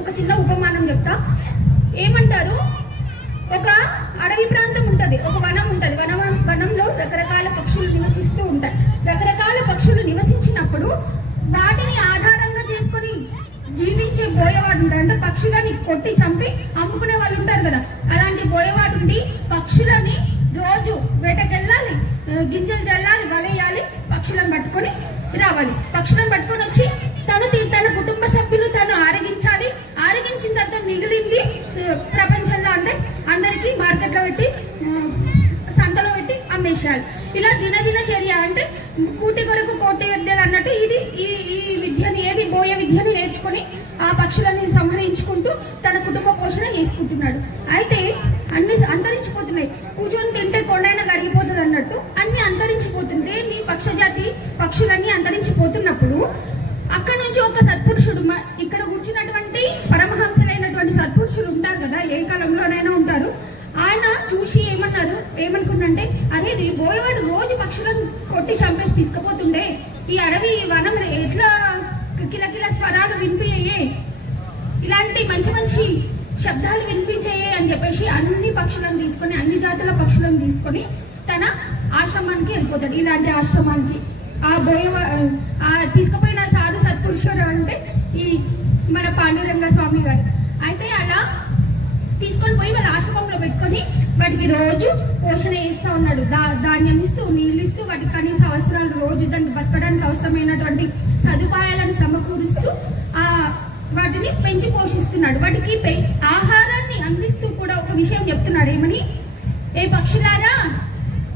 ఒక చిన్న ఉపమానం చెప్తా. ఏమంటారు, ఒక అడవి ప్రాంతం ఉంటది, ఒక వనం ఉంటది. వనంలో రకరకాల పక్షులు నివసిస్తూ ఉంటాయి. రకరకాల పక్షులు నివసించినప్పుడు వాటిని ఆధారంగా చేసుకొని జీవించే బోయవాడు ఉంటాడు. అంటే పక్షులని కొట్టి చంపి అమ్ముకునే వాళ్ళు ఉంటారు కదా, అలాంటి బోయవాడు ఉండి పక్షులని రోజు వేటకెళ్ళాలి, గింజలు చల్లాలి, వలేయాలి, పక్షులను పట్టుకొని రావాలి. పక్షులను పట్టుకొని వచ్చి తన కుటుంబ సభ్యులు తను ఆరగించాలి. ఆరగించిన తర్వాత మిగిలింది ప్రపంచంలో అంటే అందరికి మార్కెట్లో పెట్టి సంతలో పెట్టి అమ్మేసేయాలి. ఇలా దినదిన చర్య అంటే కూటి కొరకు కోటి విద్యలు అన్నట్టు ఇది ఈ విద్యని ఏది బోయ విద్యను నేర్చుకొని ఆ పక్షులని సంహరించుకుంటూ తన కుటుంబ పోషణ చేసుకుంటున్నాడు. అయితే అన్ని అంతరించిపోతున్నాయి. కూర్చొని తింటే కొండైనా కరిగిపోతుంది అన్నట్టు అన్ని అంతరించిపోతుంటే మీ పక్షజాతి పక్షులన్నీ అంతరించిపోతున్నప్పుడు అక్కడ నుంచి ఒక సత్పురుషుడు, ఇక్కడ కూర్చున్నటువంటి పరమహంసలైనటువంటి సత్పురుషులు ఉంటారు కదా, ఏ కాలంలోనైనా ఉంటారు. ఆయన చూసి ఏమనుకున్నంటే, అరే ఈ బోయవాడు రోజు పక్షులను కొట్టి చంపేసి తీసుకుపోతుండే, ఈ అడవి వనం ఎట్లా కిలకిల స్వరాలు వినిపించే, ఇలాంటి మంచి మంచి శబ్దాలు వినిపించాయి అని చెప్పేసి అన్ని పక్షులను తీసుకొని, అన్ని జాతుల పక్షులను తీసుకొని తన ఆశ్రమానికి వెళ్ళిపోతాడు. ఇలాంటి ఆశ్రమానికి తీసుకుపోయిన సాధు సత్పురుషుడు అంటే ఈ మన పాండురంగ స్వామి గారు. అయితే అలా తీసుకొని పోయి వాళ్ళ ఆశ్రమంలో పెట్టుకొని వాటికి రోజు పోషణ చేస్తూ ఉన్నాడు. ధాన్యం ఇస్తూ, నీళ్ళు ఇస్తూ, వాటికి కనీస అవసరాలు రోజు దానికి బతకడానికి అవసరమైనటువంటి సదుపాయాలను సమకూరుస్తూ వాటిని పెంచి పోషిస్తున్నాడు. వాటికి ఆహారాన్ని అందిస్తూ కూడా ఒక విషయం చెప్తున్నాడు. ఏమని, ఏ పక్షులారా,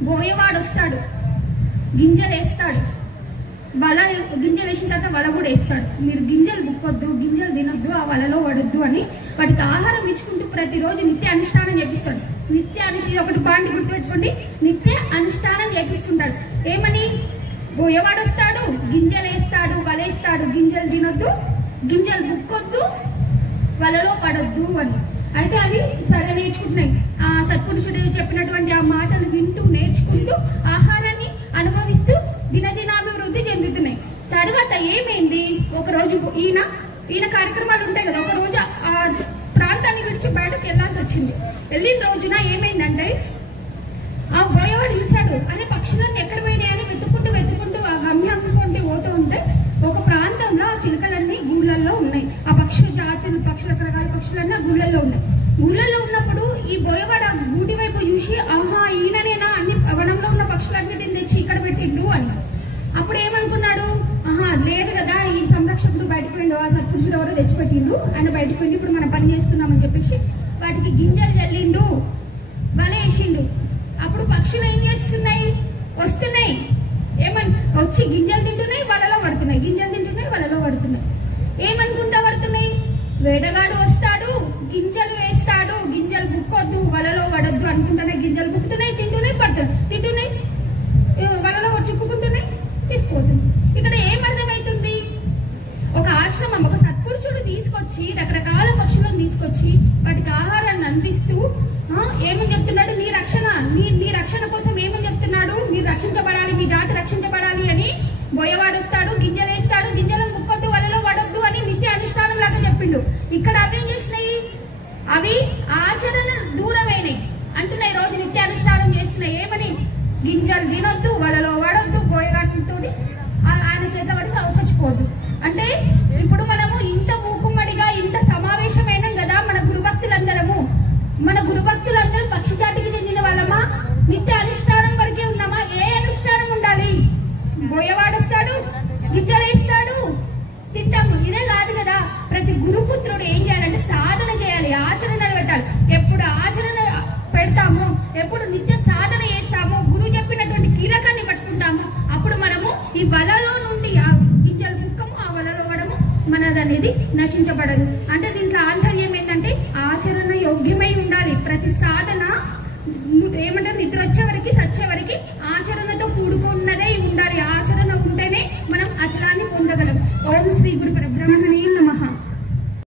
బోయవాడు వస్తాడు, గింజలు వేస్తాడు, గింజలు వేసిన తర్వాత వల కూడా వేస్తాడు. మీరు గింజలు బుక్కొద్దు, గింజలు తినొద్దు, ఆ వలలో పడొద్దు అని వాటికి ఆహారం ఇచ్చుకుంటూ ప్రతిరోజు నిత్య అనుష్ఠానం చేపిస్తాడు. ఒకటి పాయింట్ గుర్తుపెట్టుకోండి, నిత్య అనుష్ఠానం చేపిస్తుంటాడు. ఏమని, బోయవాడు వస్తాడు, గింజలు వేస్తాడు, వలేస్తాడు, గింజలు తినొద్దు, గింజలు బుక్కొద్దు, వలలో పడొద్దు అని. అయితే అవి సరే నేర్చుకుంటున్నాయి. ఆ సత్పురుషుడు చెప్పినటువంటి ఆ మాటలు వింటూ నేర్చుకుంటూ ఆహారాన్ని అనుభవిస్తూ దినదినాభివృద్ధి చెందుతున్నాయి. తర్వాత ఏమైంది, ఒకరోజు ఈయన కార్యక్రమాలు ఉంటాయి కదా, ఒక రోజు ఆ ప్రాంతాన్ని విడిచి బయటకు వెళ్లాల్సి వచ్చింది. వెళ్ళిన రోజున ఏమైందంటే, ఆ బోయవాడు చూశాడు, అనే పక్షులన్నీ ఎక్కడ పోయినాయని వెతుక్కుంటూ ఆ గమ్యం అనుకుంటూ పోతూ ఉంటే ఒక ప్రాంతంలో ఆ చిలుకలన్నీ గూళ్ళల్లో ఉన్నాయి. ఆ పక్షుల రకరకాల పక్షులన్నీ ఆ గూళ్ళల్లో ఉన్నాయి. గూళ్ళల్లో ఉన్నప్పుడు ఈ బోయవాడు ఆ గూటి వైపు చూసి, ఆహా ఈయననేనా అన్ని వనంలో ఉన్న పక్షులన్నిటిని తెచ్చి ఇక్కడ పెట్టిండు అన్నాడు. అప్పుడు ఏమనుకున్నాడు, ఆహా లేదు కదా, ఈ సంరక్షకుడు బయటపోయిండు, ఆ సత్పురుషుడు ఎవరో తెచ్చిపెట్టిండు, ఆయన బయటపోయింది, ఇప్పుడు మనం పని చేసుకుందామని చెప్పేసి వాటికి గింజలు చల్లిండు, వల వేసిండు. అప్పుడు పక్షులు ఏం చేస్తున్నాయి, వస్తున్నాయి, వచ్చి గింజలు తింటున్నాయి, వలలో పడుతున్నాయి, గింజలు తింటున్నాయి, వలలో పడుతున్నాయి. ఏమనుకుంటా పడుతున్నాయి, వేటగాడు వస్తాడు, గింజలు వేస్తాడు, గింజలు బుక్కొద్దు, వలలో పడొద్దు అనుకుంటూనే గింజలు బుక్కుతున్నాయి, తింటున్నాయి, వలలో చిక్కుకుంటున్నాయి, తీసుకుపోతుంది. ఇక్కడ ఏమర్థమవుతుంది, ఒక ఆశ్రమం, ఒక సత్పురుషుడు తీసుకొచ్చి రకరకాల పక్షులను తీసుకొచ్చి వాటికి ఆహారాన్ని అందిస్తూ ఏమని చెప్తున్నాడు, నీ రక్షణ కోసం ఏమని చెప్తున్నాడు, మీరు రక్షించబడాలి, మీ జాతి రక్షించబడాలి అని బోయవాడు వస్తాడు, గింజలు వేస్తాడు, గింజలను ముక్కొద్దు, వలలో పడొద్దు అని నిత్య అనుష్ఠానం లాగా చెప్పిండు. ఇక్కడ అవి ఏం చేసినాయి, అవి ఆచరణ దూరమైనాయి అంటున్నాయి. రోజు నిత్య అనుష్ఠానం చేస్తున్నాయి. ఏమని, గింజలు తినొద్దు, వలలో పడొద్దు, బోయగాటితో ఆయన చేత పడి చచ్చిపోద్దు. అంటే ఇప్పుడు మనము ఇంత మూకుమ్మడిగా ఇంత సమావేశమైనాం కదా, మన గురుభక్తులందరూ పక్షి జాతికి చెందిన వాళ్ళమా, నిత్య అనుష్ఠానం వరకే ఉన్నామా? ఏ అనుష్ఠానం ఉండాలి, బోయవాడు వస్తాడు, గింజలేస్తాడు, తింటాము, ఇదే కాదు కదా. ప్రతి గురుపుత్రుడు ఏం చేయాలంటే సాధన చేయాలి, ఆచరణలు పెట్టాలి. ఎప్పుడు ఆచరణ పెడతామో, ఎప్పుడు నిత్య సాధన చేస్తామో, గురువు చెప్పినటువంటి కీలకాన్ని పట్టుకుంటాము, అప్పుడు మనము ఈ వలలో నుండి ఆ గింజలు బుక్కము, ఆ వలలో పడము, మనదనేది నశించబడదు. అంటే దీంట్లో ఆంతర్యం ఏంటంటే ఆచరణ యోగ్యమై ఉండాలి. ప్రతి సాధన ఏమంటారు, నిద్ర వచ్చే వరకు సచ్చే వరకు ఆచరణతో